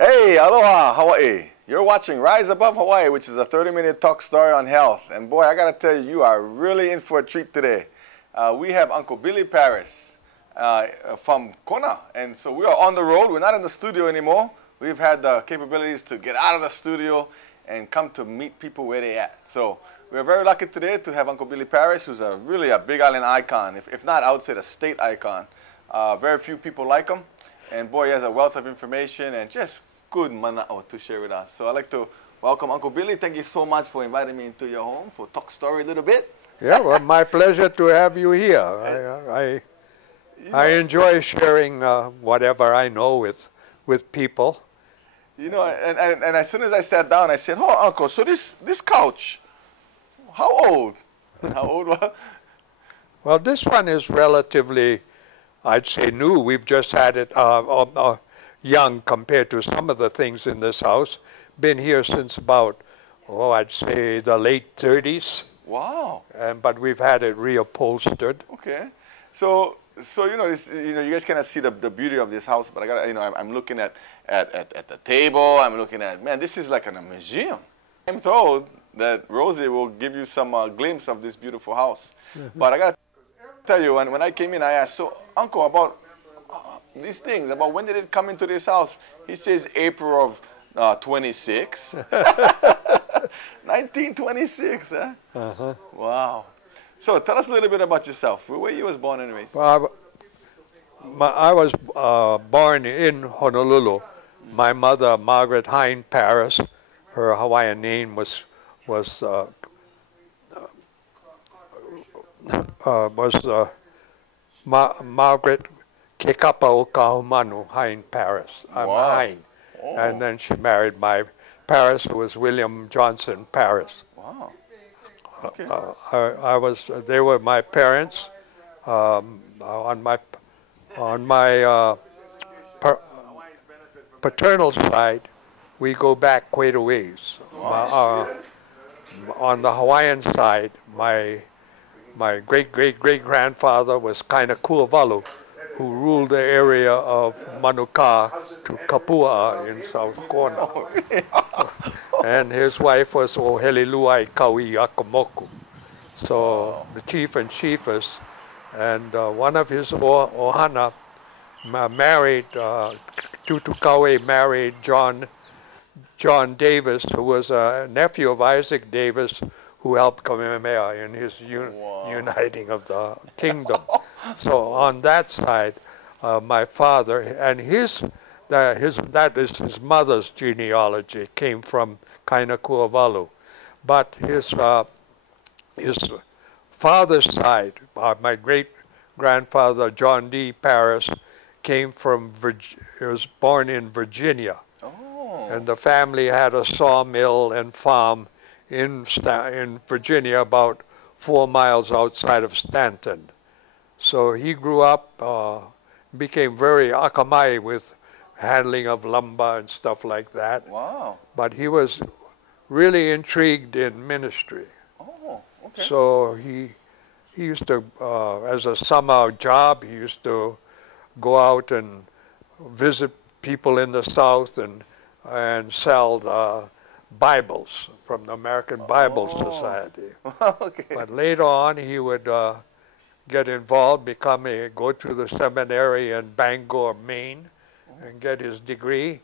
Hey, aloha, Hawaii. You're watching Rise Above Hawaii, which is a 30-minute talk story on health. And boy, I got to tell you, you are really in for a treat today. We have Uncle Billy Paris from Kona. And so we are on the road. We're not in the studio anymore. We've had the capabilities to get out of the studio and come to meet people where they're at. So we're very lucky today to have Uncle Billy Paris, who's really a Big Island icon. If not, I would say the state icon. Very few people like him. And boy, he has a wealth of information and just good mana'o to share with us. So I'd like to welcome Uncle Billy. Thank you so much for inviting me into your home for talk story a little bit. Yeah, well, my pleasure to have you here. I enjoy sharing whatever I know with people. You know, and as soon as I sat down, I said, "Oh, Uncle, so this couch, how old? How old was?" Well, this one is relatively, I'd say, new. We've just had it young compared to some of the things in this house. Been here since about, I'd say the late 30s. Wow. But we've had it reupholstered. Okay. So you guys cannot see the beauty of this house, but I'm looking at the table. I'm looking at, man, this is like in a museum. I'm told that Rosie will give you some glimpse of this beautiful house. Mm-hmm. But I got to tell you, when I came in, I asked, so Uncle, about these things, about when did it come into this house? He says April of 26. 1926, huh? Uh-huh. Wow. So tell us a little bit about yourself. Where you was born and raised? Well, I was born in Honolulu. My mother, Margaret Hine Paris, her Hawaiian name was Margaret Kekapa'o Kahumanu Hine Paris. I'm wow. Hine. Oh. And then she married my Paris, who was William Johnson Paris. Wow. Okay. They were my parents. On my paternal side, we go back quite a ways. Wow. On the Hawaiian side, my great-great-great-grandfather was Kainakua, who ruled the area of Manuka to Kapua in South Kona. And his wife was Oheliluai Kaui Akamoku. So the chief and chiefess, and one of his ohana married, Tutukawe married John Davis, who was a nephew of Isaac Davis, who helped Kamehameha in his uniting of the kingdom. So on that side, my father and that is his mother's genealogy, came from Kainakua. But his father's side, my great-grandfather John D. Paris, came from he was born in Virginia. Oh. And the family had a sawmill and farm in Virginia, about 4 miles outside of Stanton. So he grew up, became very akamai with handling of lumber and stuff like that. Wow. But he was really intrigued in ministry. Oh, okay. So he used to, as a summer job, he used to go out and visit people in the South and sell the Bibles from the American Bible Society. Okay. But later on, he would get involved, go to the seminary in Bangor, Maine, and get his degree.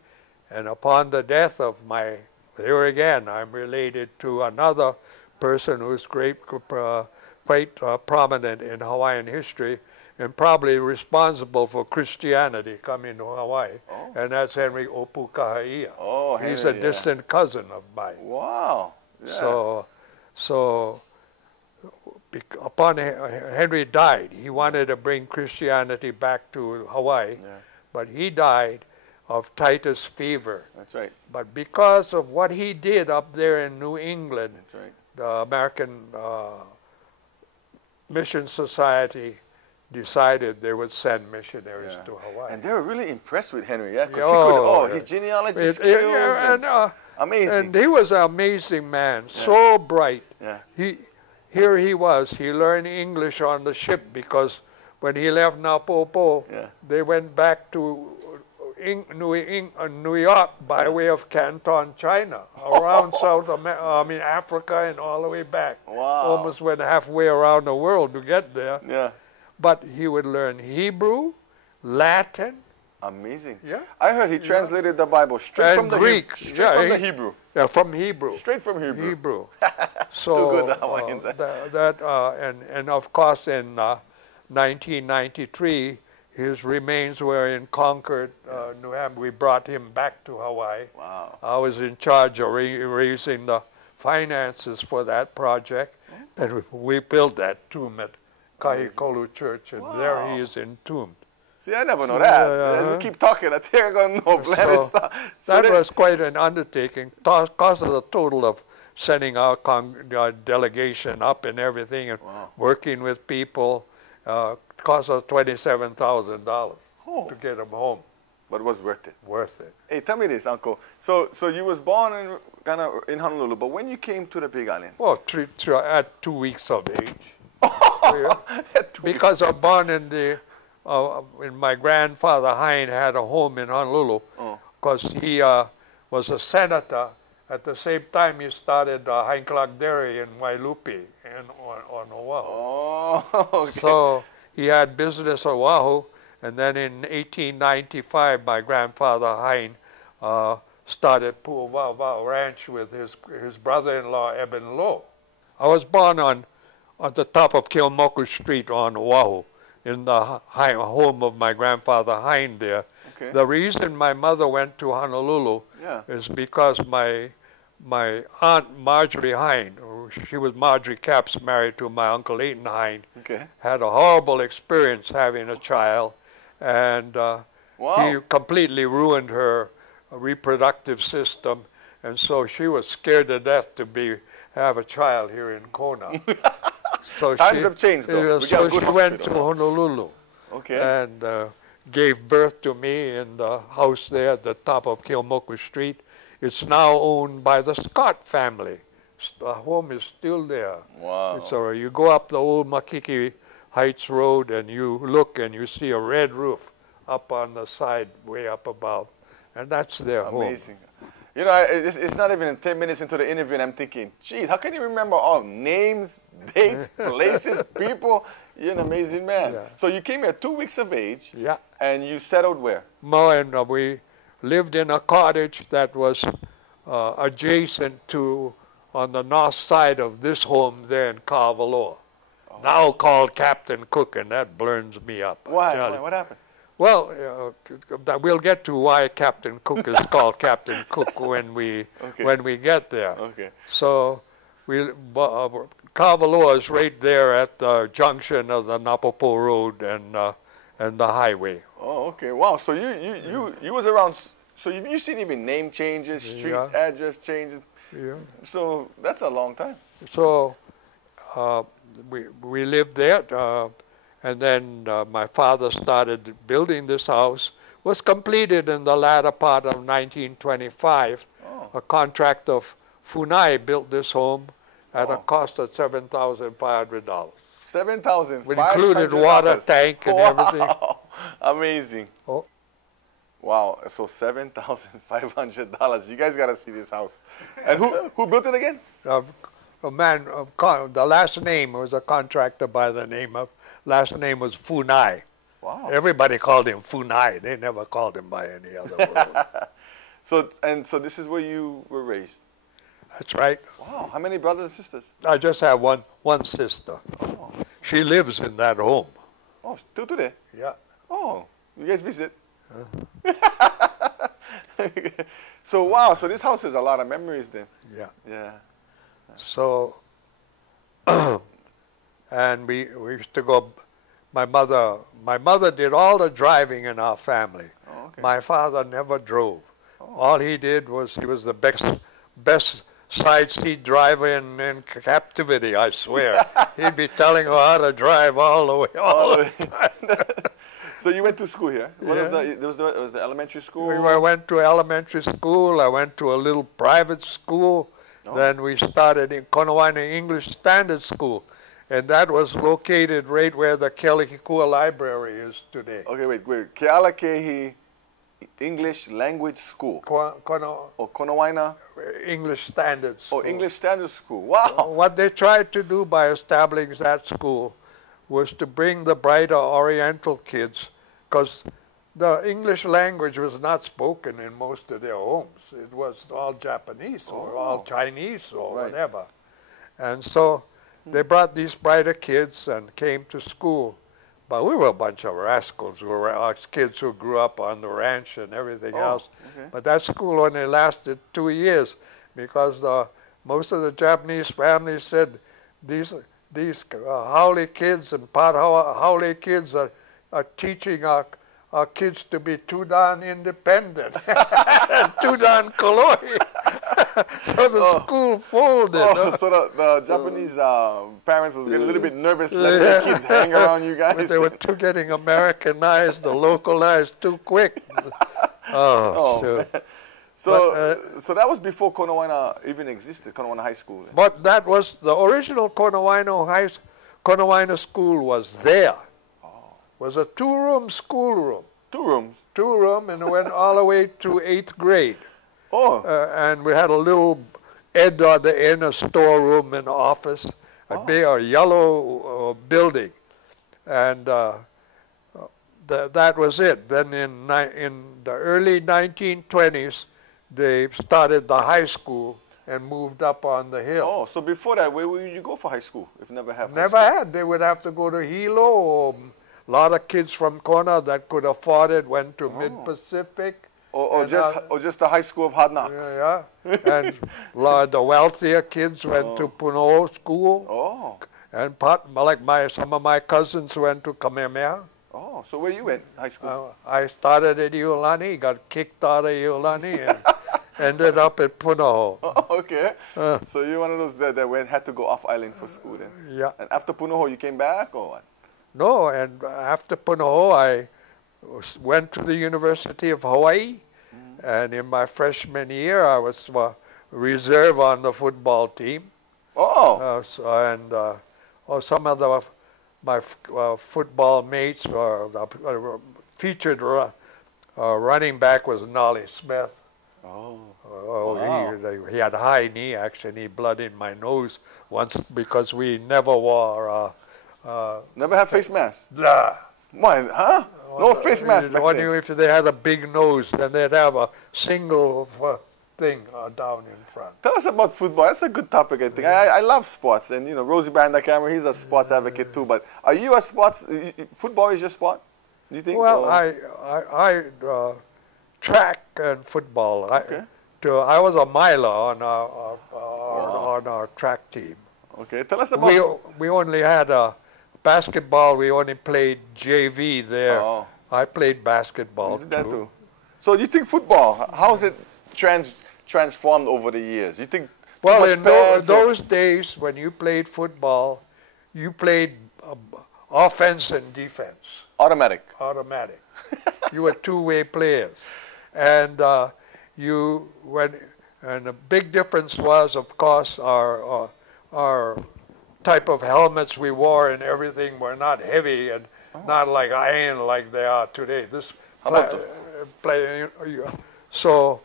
And upon the death of there again, I'm related to another person who's quite prominent in Hawaiian history and probably responsible for Christianity coming to Hawaii. Oh. And that's Henry Opukahia. Oh, Henry, he's a distant cousin of mine. Wow. Yeah. So upon Henry died, he wanted to bring Christianity back to Hawaii, but he died of Titus fever. That's right. But because of what he did up there in New England, that's right, the American Mission Society decided they would send missionaries to Hawaii. And they were really impressed with Henry, yeah? Because his genealogy skills. Amazing. And he was an amazing man, so bright. Yeah. Here he was. He learned English on the ship because when he left Napopo, they went back to New York by way of Canton, China, around Africa and all the way back. Wow. Almost went halfway around the world to get there. Yeah. But he would learn Hebrew, Latin. Amazing. Yeah. I heard he translated the Bible straight And from the Greek. Straight from the Hebrew. Yeah, from Hebrew. Straight from Hebrew. Hebrew. So Too good, the Hawaiians. and of course in 1993, his remains were in Concord, New Hampshire. We brought him back to Hawaii. Wow. I was in charge of raising the finances for that project, and we built that tomb at Kahikolu Church, and there he is entombed. See, I never know that. As you keep talking, I think I'm going to know. That was quite an undertaking. Cost of the total of sending our delegation up and everything, and working with people, cost us $27,000 to get them home. But it was worth it. Worth it. Hey, tell me this, Uncle. So you was born in Honolulu, but when you came to the Big Island? Well, at 2 weeks of age. Yeah. Because I was born in the, when my grandfather Hein had a home in Honolulu, because he was a senator. At the same time, he started Hein Clark Dairy in Wailupi on Oahu. Oh, okay. So he had business on Oahu, and then in 1895, my grandfather Hein started Pu'uwa'u Ranch with his brother-in-law Eben Lowe. I was born on the top of Keomoku Street on Oahu, in the home of my grandfather Hein there. Okay. The reason my mother went to Honolulu is because my aunt Marjorie Hein, she was Marjorie Capps, married to my uncle Leighton Hein, had a horrible experience having a child, and he completely ruined her reproductive system, and so she was scared to death to have a child here in Kona. So Times have changed, though. So she went to Honolulu and gave birth to me in the house there at the top of Keomoku Street. It's now owned by the Scott family. The home is still there. Wow. So you go up the old Makiki Heights Road and you look and you see a red roof up on the side, way up above. And that's their home. Amazing. You know, it's not even 10 minutes into the interview and I'm thinking, geez, how can you remember all names, dates, places, people? You're an amazing man. Yeah. So you came here 2 weeks of age. Yeah. And you settled where? And we lived in a cottage that was adjacent to, on the north side of this home there in Kawaloa. Now called Captain Cook, and that burns me up. Why? What happened? Well, we'll get to why Captain Cook is called Captain Cook when we get there. Okay. So Kawaloa is right there at the junction of the Napopo Road and the highway. Oh, okay. Wow. So you was around. So you seen even name changes, street address changes. Yeah. So that's a long time. So we lived there. And then my father started building this house. Was completed in the latter part of 1925. A contract of Funai built this home at a cost of $7,500. $7,500. It included water tank and everything. Amazing. Oh. Wow. So $7,500. You guys got to see this house. And who built it again? A man. The last name was a contractor by the name of. Last name was Funai. Wow. Everybody called him Funai. They never called him by any other word. So this is where you were raised? That's right. Wow. How many brothers and sisters? I just have one sister. Oh. She lives in that home. Oh, still today? Yeah. Oh, you guys visit? So wow, so this house has a lot of memories then. Yeah. Yeah. So and we used to go. My mother did all the driving in our family. Oh, okay. My father never drove. Oh. All he did was he was the best side seat driver in captivity, I swear. He'd be telling her how to drive all the way. All the time. So you went to school here? What was the elementary school? I went to elementary school. I went to a little private school. Oh. Then we started in Konawaina English Standard School. And that was located right where the Kealakekua Library is today. Okay, wait. Kealakekua English Language School. Kono, Oh, Konawaina. English Standard School. Oh, English Standard School. Wow. What they tried to do by establishing that school was to bring the brighter Oriental kids, because the English language was not spoken in most of their homes. It was all Japanese or all Chinese or whatever. And so they brought these brighter kids and came to school. But we were a bunch of rascals. We were kids who grew up on the ranch and everything else. Okay. But that school only lasted 2 years because most of the Japanese families said these haole kids and part haole kids are teaching our kids to be too darn independent, too darn koloi. So the school folded. So the Japanese parents was getting a little bit nervous letting their kids hang around you guys. But they were getting Americanized, localized too quick. Sure. So that was before Konawaina even existed, Konawaina High School. But that was the original Konawaina School was there. Was a 2-room schoolroom. 2 rooms? 2-room, and went all the way to 8th grade. Oh. And we had a little end on the end, a storeroom and office, a big yellow building. And that was it. Then in the early 1920s, they started the high school and moved up on the hill. Oh, so before that, where would you go for high school if never had Never had. They would have to go to Hilo, or a lot of kids from Kona that could afford it went to Mid-Pacific. Or just the high school of hard knocks. Yeah. And the wealthier kids went to Puno School. Oh. And some of my cousins went to Kamehameha. Oh, so where you went high school? I started at Iolani, got kicked out of Iolani, and ended up at Puno. Oh, okay. So you're one of those that had to go off island for school then? Yeah. And after Puno, you came back or what? No, and after Puno, I went to the University of Hawaii, and in my freshman year, I was reserve on the football team. Oh. Some of my football mates, the featured running back was Nolly Smith. Oh. Wow. He had high knee action. He blood in my nose once because we never wore. Never had face mask? Nah. Why? Huh? No face mask back then? If they had a big nose, then they'd have a single thing down in front. Tell us about football. That's a good topic, I think. I love sports. And, Rosie behind the camera, he's a sports advocate too. But are you a football is your sport? Do you think? Well, I track and football. Okay. I was a miler on our track team. Okay, tell us about... We only had basketball. We only played JV there. Oh. I played basketball too. So do you think football, how has it transformed over the years? You think... Well, in those days when you played football, you played offense and defense. Automatic. You were two-way players. And the big difference was, of course, our type of helmets we wore and everything were not heavy and not like iron like they are today. So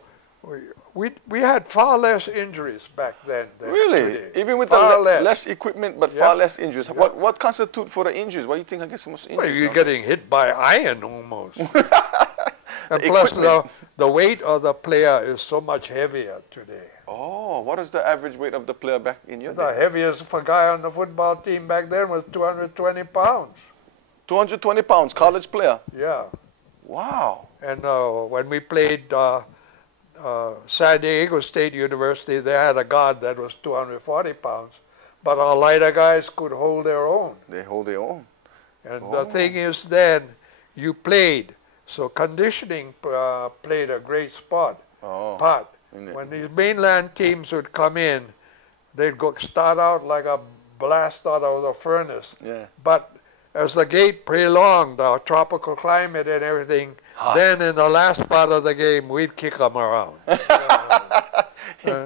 we had far less injuries back then than really? Today. Even with less equipment, but far less injuries. Yep. What constitutes for the injuries? Why do you think I get so much injuries? Well, you're getting hit by iron almost. And plus the weight of the player is so much heavier today. Oh, what is the average weight of the player back in your day? The heaviest guy on the football team back then was 220 pounds. 220 pounds, college player? Yeah. Wow. And when we played San Diego State University, they had a guard that was 240 pounds. But our lighter guys could hold their own. They hold their own. And the thing is then, you played. So conditioning played a great part. When these mainland teams would come in, they'd start out like a blast out of the furnace. Yeah. But as the gate prolonged, our tropical climate and everything, then in the last part of the game, we'd kick them around.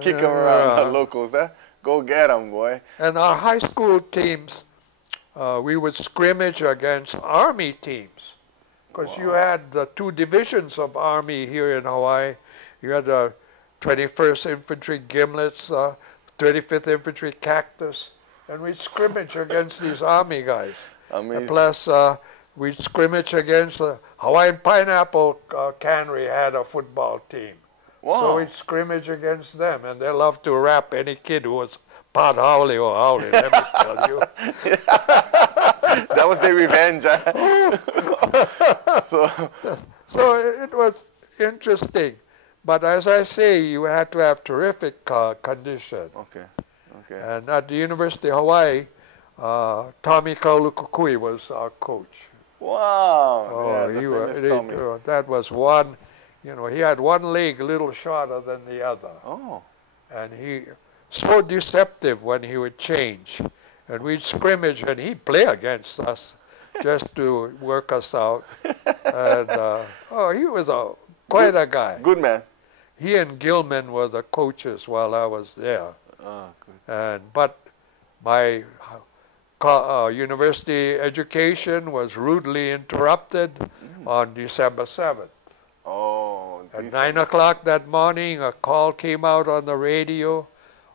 Kick them around, the locals, huh? Go get them, boy. And our high school teams, we would scrimmage against Army teams. because you had the two divisions of Army here in Hawaii. You had the 21st Infantry Gimlets, 35th Infantry Cactus, and we'd scrimmage against these Army guys. Amazing. Plus, we'd scrimmage against the Hawaiian Pineapple Cannery had a football team. Wow. So we'd scrimmage against them, and they loved to rap any kid who was pot howley or howley, let me tell you. That was their revenge. So it was interesting. But as I say, you had to have terrific condition. Okay. Okay. And at the University of Hawaii, Tommy Kaulukukui was our coach. Wow. Oh, Yeah, that was one, he had one leg a little shorter than the other. Oh. And he so deceptive when he would change. And we'd scrimmage and he'd play against us just to work us out. And he was quite a guy. Good man. He and Gilman were the coaches while I was there. Oh, good. But my university education was rudely interrupted on December 7th. Oh. At 9 o'clock that morning, a call came out on the radio.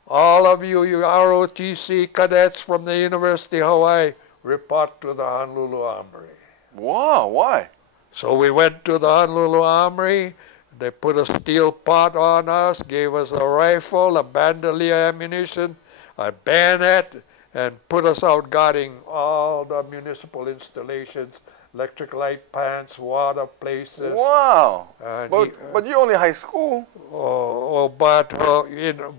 All of you ROTC cadets from the University of Hawaii, report to the Honolulu Armory. Wow, why? So we went to the Honolulu Armory. They put a steel pot on us, gave us a rifle, a bandolier ammunition, a bayonet, and put us out guarding all the municipal installations, electric light plants, water places. Wow. And But you're only high school. But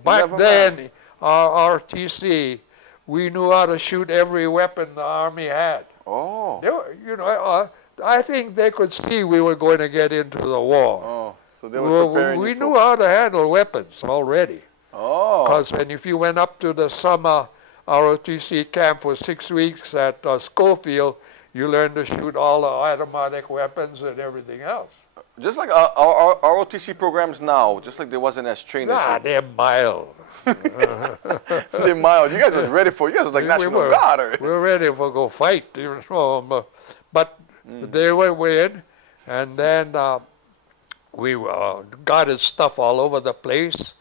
back then, our RTC, we knew how to shoot every weapon the Army had. Oh. They were, I think they could see we were going to get into the war. Oh, so they were preparing we you knew how to handle weapons already. Oh. Because if you went up to the summer ROTC camp for 6 weeks at Schofield, you learned to shoot all the automatic weapons and everything else. Just like our ROTC programs now, just like they wasn't as trained as they're mild. they're mild. You guys was ready for, you guys was like National Guard. We were ready for go fight. But they were in, and then we guarded stuff all over the place.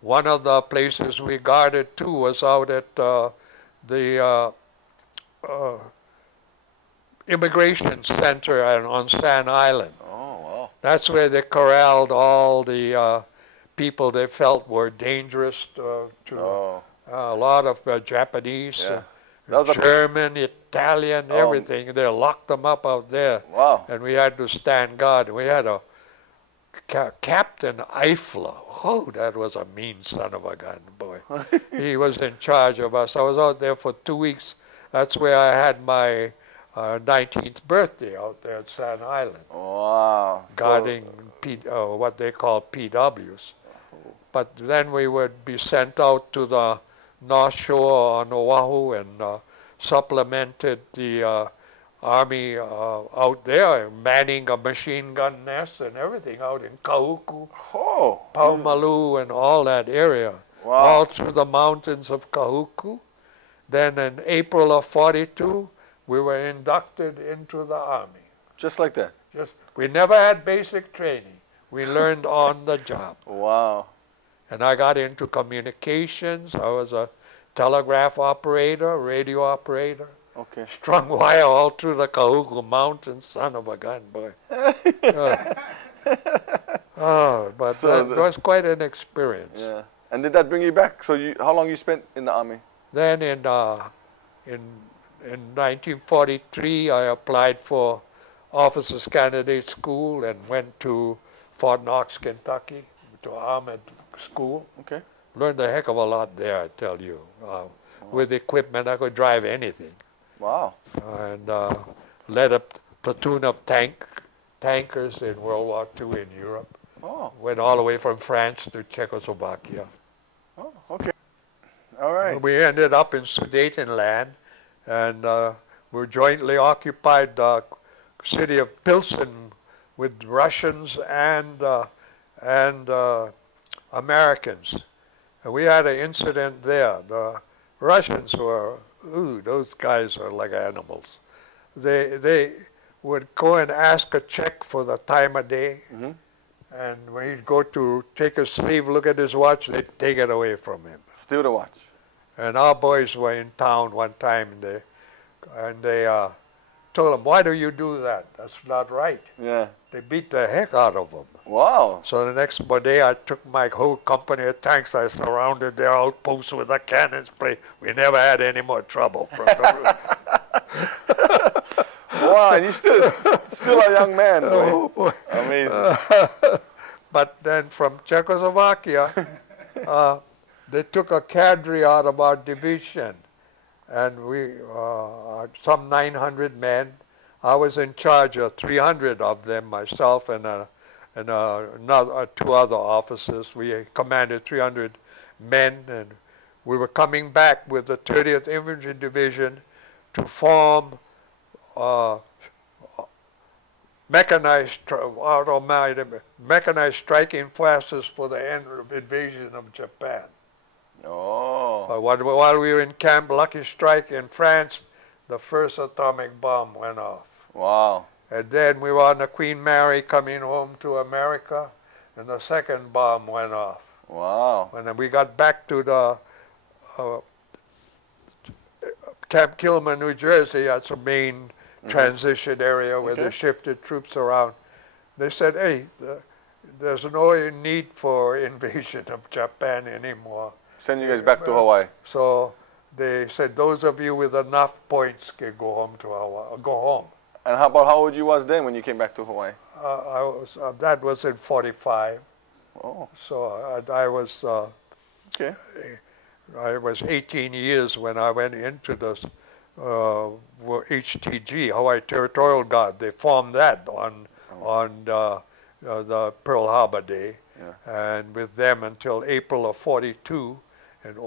One of the places we guarded too was out at the immigration center on Sand Island. Oh, wow. That's where they corralled all the people they felt were dangerous to a lot of Japanese, German, Italian, everything. They locked them up out there. Wow. And we had to stand guard. We had a Captain Eifler. Oh, that was a mean son of a gun, boy. He was in charge of us. I was out there for 2 weeks. That's where I had my 19th birthday out there at Sand Island. Wow. Guarding what they call PWs. But then we would be sent out to the North Shore on Oahu and supplemented the Army out there, manning a machine gun nest and everything out in Kahuku, Paumalu, and all that area. Wow. All through the mountains of Kahuku. Then in April of '42, we were inducted into the Army. Just like that? We never had basic training. We learned on the job. Wow. And I got into communications. I was a telegraph operator, radio operator. Okay. Strung wire all through the Kahuku Mountains, son of a gun, boy. But that was quite an experience. Yeah. And did that bring you back? So how long you spent in the Army? Then in 1943, I applied for Officers Candidate School and went to Fort Knox, Kentucky, to Armored School. Okay. Learned a heck of a lot there, I tell you. With equipment, I could drive anything. Wow. And led a platoon of tankers in World War II in Europe. Oh. Went all the way from France to Czechoslovakia. Oh, okay. All right. We ended up in Sudetenland, and we jointly occupied the city of Pilsen with Russians and Americans. And we had an incident there. The Russians were, those guys are like animals. would go and ask a check for the time of day. And when he'd go to take his sleeve, look at his watch, they'd take it away from him. Steal the watch. And our boys were in town one time, and they told him, "Why do you do that? That's not right." Yeah. They beat the heck out of him. Wow. So the next day, I took my whole company of tanks. I surrounded their outposts with a cannon's play. We never had any more trouble from the Wow, and you're still a young man, boy. Oh, boy. Amazing. But then from Czechoslovakia, they took a cadre out of our division, and we, some 900 men. I was in charge of 300 of them, myself and two other officers. We commanded 300 men, and we were coming back with the 30th Infantry Division to form mechanized striking forces for the end of invasion of Japan. Oh. While we were in Camp Lucky Strike in France, the first atomic bomb went off. Wow. And then we were on the Queen Mary coming home to America, and the second bomb went off. Wow. And then we got back to the Camp Kilman, New Jersey. That's a main transition area where they shifted troops around. They said, "Hey, there's no need for invasion of Japan anymore. Send you guys back to Hawaii." So they said, "Those of you with enough points can go home to Hawaii. Go home." And how about how old you was then when you came back to Hawaii? That was in '45. Oh. So I was Okay. I was 18 years when I went into the HTG, Hawaii Territorial Guard. They formed that on the Pearl Harbor Day, and with them until April of '42, and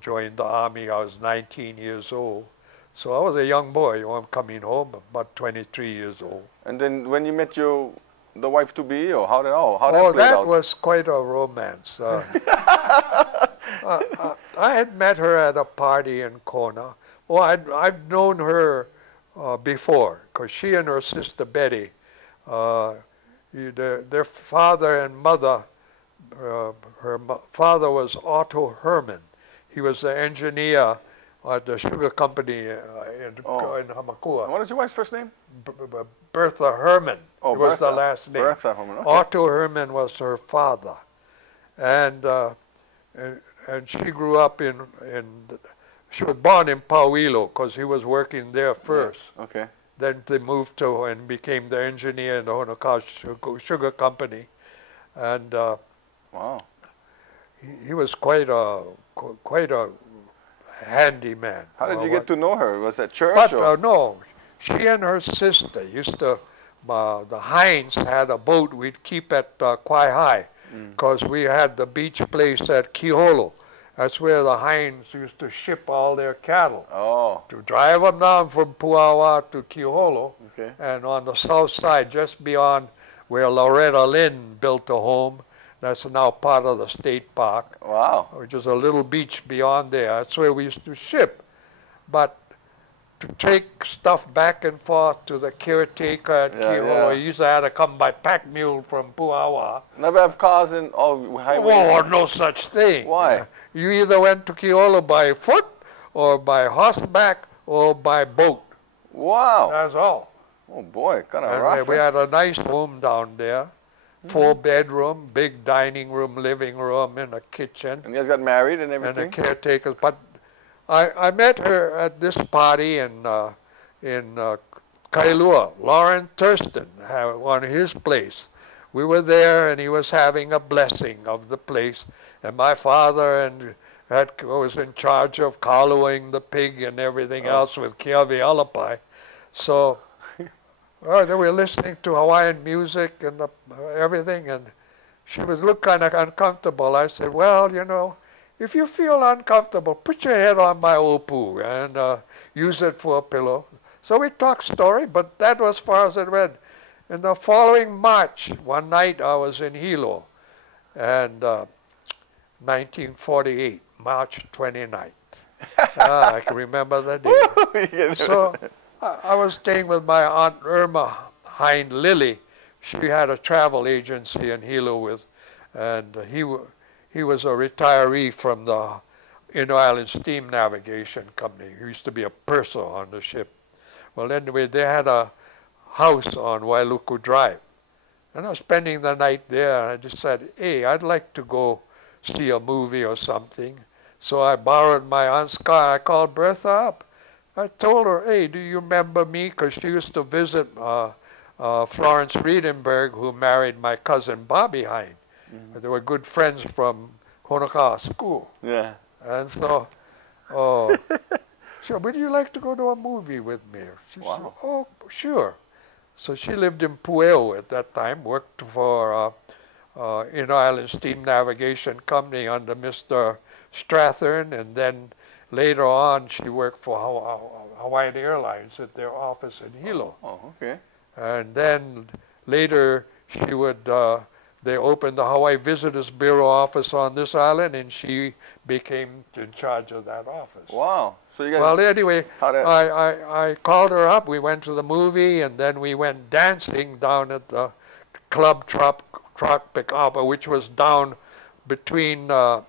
joined the Army. I was 19 years old. So I was a young boy. I'm coming home, about 23 years old. And then when you met the wife-to-be, or how that played that out? was quite a romance. I had met her at a party in Kona. Well, I've known her before, because she and her sister Betty, their father and mother, her father was Otto Herman. He was the engineer at the sugar company in Hamakua. What is your wife's first name? Bertha Herman. Oh, it was the last name. Bertha Herman. Okay. Otto Herman was her father, and she grew up she was born in Pauilo because he was working there first. Yeah. Okay. Then they moved to and became the engineer in the Honokaa Sugar Company, and wow, he was quite a handy man. How did you get to know her? Was that church? But no, she and her sister used to. The Hines had a boat we'd keep at Kwaihai, because we had the beach place at Kiholo. That's where the Hines used to ship all their cattle. Oh. To drive them down from Puawa to Kiholo, okay. And on the south side, just beyond where Loretta Lynn built a home, that's now part of the state park. Wow. Which is a little beach beyond there. That's where we used to ship. But to take stuff back and forth to the caretaker at Kiholo, you used to have to come by pack mule from Puawa. Never have cars in highway? Oh, no such thing. Why? You either went to Kiholo by foot, or by horseback, or by boat. Wow. That's all. Oh boy, kind of rough. We had a nice home down there. 4-bedroom, big dining room, living room, and a kitchen. And you guys got married and everything? And the caretakers. But I met her at this party in Kailua. Lauren Thurston had on his place. We were there, and he was having a blessing of the place. And my father was in charge of kaluing the pig and everything else with Kiawe Alapai. So they were listening to Hawaiian music and everything, and she was looked kind of uncomfortable. I said, "Well, if you feel uncomfortable, put your head on my opu and use it for a pillow." So we talked story, but that was as far as it went. In the following March, one night I was in Hilo, and 1948, March 29th. I can remember the day. So I was staying with my Aunt Irma Hind Lilly, she had a travel agency in Hilo and he was a retiree from the Inner Island Steam Navigation Company. He used to be a purser on the ship. Well, anyway, they had a house on Wailuku Drive. And I was spending the night there, and I just said, hey, I'd like to go see a movie or something. So I borrowed my aunt's car. I called Bertha up. I told her, hey, do you remember me? Because she used to visit Florence Riedenberg, who married my cousin Bobby Hind. Mm-hmm. They were good friends from Honoka'a School. Yeah. And so, she said, would you like to go to a movie with me? She said, oh, sure. So she lived in Pueo at that time, worked for Inner Island Steam Navigation Company under Mr. Strathern, and then later on she worked for Hawaiian Airlines at their office in Hilo. Oh, okay. And then later she would, they opened the Hawaii Visitors Bureau office on this island, and she became in charge of that office. Wow. So you guys, well, anyway, I called her up. We went to the movie, and then we went dancing down at the Club Tropicana, which was down between the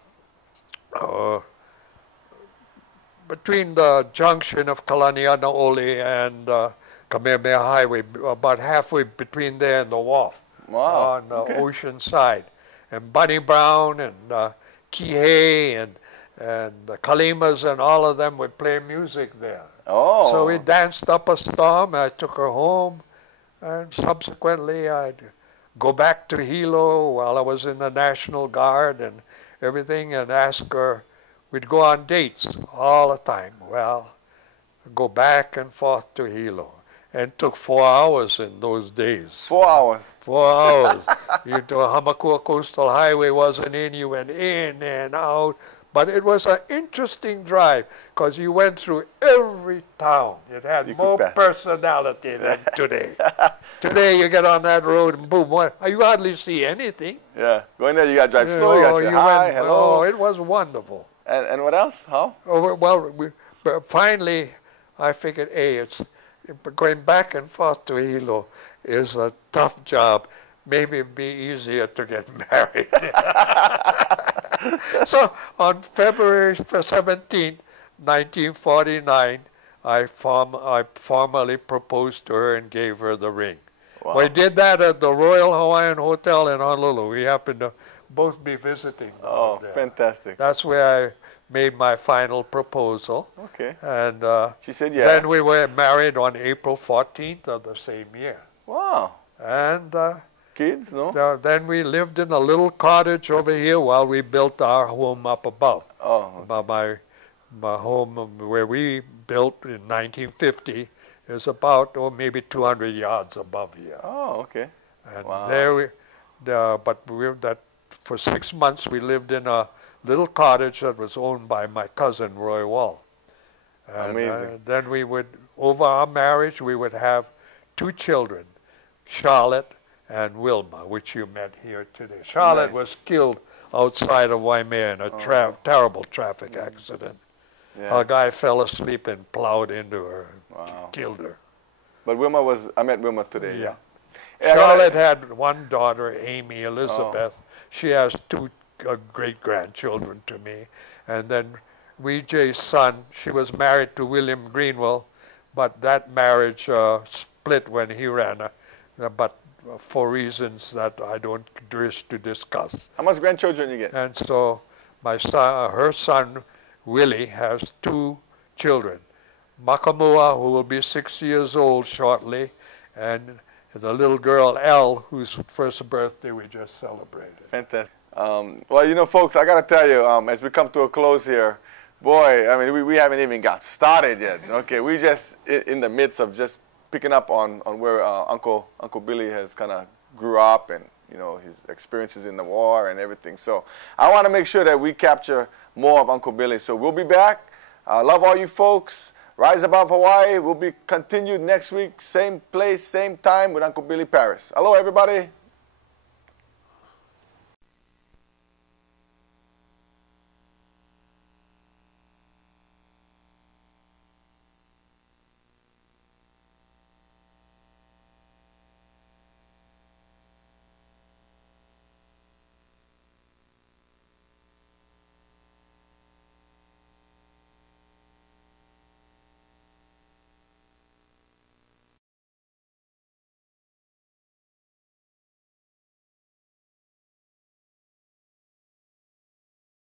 junction of Kalanianaole and Kamehameha Highway, about halfway between there and the wharf. Wow. On the ocean side. And Bunny Brown and Kihei and the Kalimas and all of them would play music there. Oh. So we danced up a storm. I took her home, and subsequently I'd go back to Hilo while I was in the National Guard and everything, and ask her. We'd go on dates all the time. Well, go back and forth to Hilo. And took 4 hours in those days. 4 hours? 4 hours. You to Hamakua Coastal Highway wasn't in, you went in and out. But it was an interesting drive because you went through every town. It had more personality than today. Today you get on that road and boom, you hardly see anything. Yeah, going there you got to drive slow, you got to say hi, hello. Oh, it was wonderful. And what else? How? Oh, well, finally I figured, hey, going back and forth to Hilo is a tough job. Maybe it'd be easier to get married. So on February 17, 1949, I formally proposed to her and gave her the ring. Wow. We did that at the Royal Hawaiian Hotel in Honolulu. We happened to both be visiting. Oh, there. Fantastic. That's where I made my final proposal. Okay. And she said yeah. Then we were married on April 14th of the same year. Wow. And kids, no? Then we lived in a little cottage over here while we built our home up above. Oh. Okay. My home where we built in 1950 is about maybe 200 yards above here. Oh, okay. And wow. But for 6 months we lived in a little cottage that was owned by my cousin Roy Wall. And amazing. Then we would, over our marriage, we would have 2 children, Charlotte and Wilma, which you met here today. Charlotte was killed outside of Waimea in a terrible traffic accident. Yeah. A guy fell asleep and plowed into her and killed her. But I met Wilma today. Yeah. Charlotte had 1 daughter, Amy Elizabeth. She has 2 great-grandchildren to me. And then Weejay's son, she was married to William Greenwell, but that marriage split when he ran, but for reasons that I don't wish to discuss. How much grandchildren you get? And so my son, her son, Willie, has 2 children. Makamua, who will be 6 years old shortly, and the little girl, Elle, whose first birthday we just celebrated. Fantastic. Well, you know, folks, I got to tell you, as we come to a close here, boy, I mean, we haven't even got started yet. Okay, we just in the midst of just picking up on where Uncle Billy has kind of grew up and, you know, his experiences in the war and everything. So I want to make sure that we capture more of Uncle Billy. So we'll be back. I love all you folks. Rise Above Hawaii will be continued next week, same place, same time with Uncle Billy Paris. Hello, everybody.